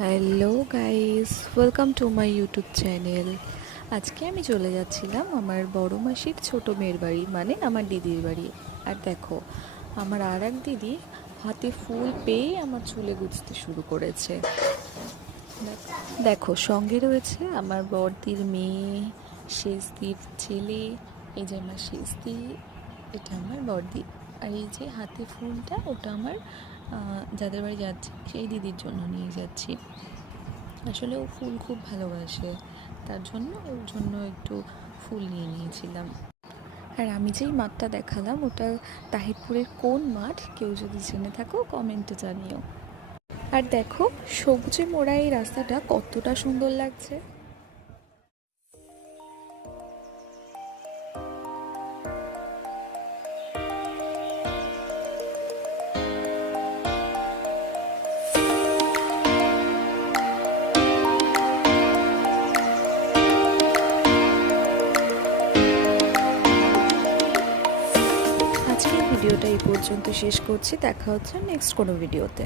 Hello guys, welcome to my YouTube channel. আজকে আমি চলে যাচ্ছিলাম আমার বড় মাসির ছোট মেয়ের বাড়ি, মানে আমার দিদির বাড়ি। আর দেখো, আমার আর এক দিদি হাতে ফুল পেয়ে আমার চুলে গুজতে শুরু করেছে। দেখো, সঙ্গে রয়েছে আমার বড়দির মেয়ে, সেজদির ছেলে। এই যে আমার সেজদি, এটা আমার বড়দি। আর এই যে হাতে ফুলটা, ওটা আমার যাদের বাড়ি যাচ্ছি সেই দিদির জন্য নিয়ে যাচ্ছি। আসলে ও ফুল খুব ভালোবাসে, তার জন্য ওর জন্য একটু ফুল নিয়ে নিয়েছিলাম। আর আমি যেই মাঠটা দেখালাম, ওটা তাহিরপুরের কোন মাঠ, কেউ যদি জেনে থাকো কমেন্টে জানিও। আর দেখো, সবুজে মোড়া এই রাস্তাটা কতটা সুন্দর লাগছে। আজকের ভিডিওটা এই পর্যন্ত শেষ করছি, দেখা হচ্ছে নেক্সট কোনো ভিডিওতে।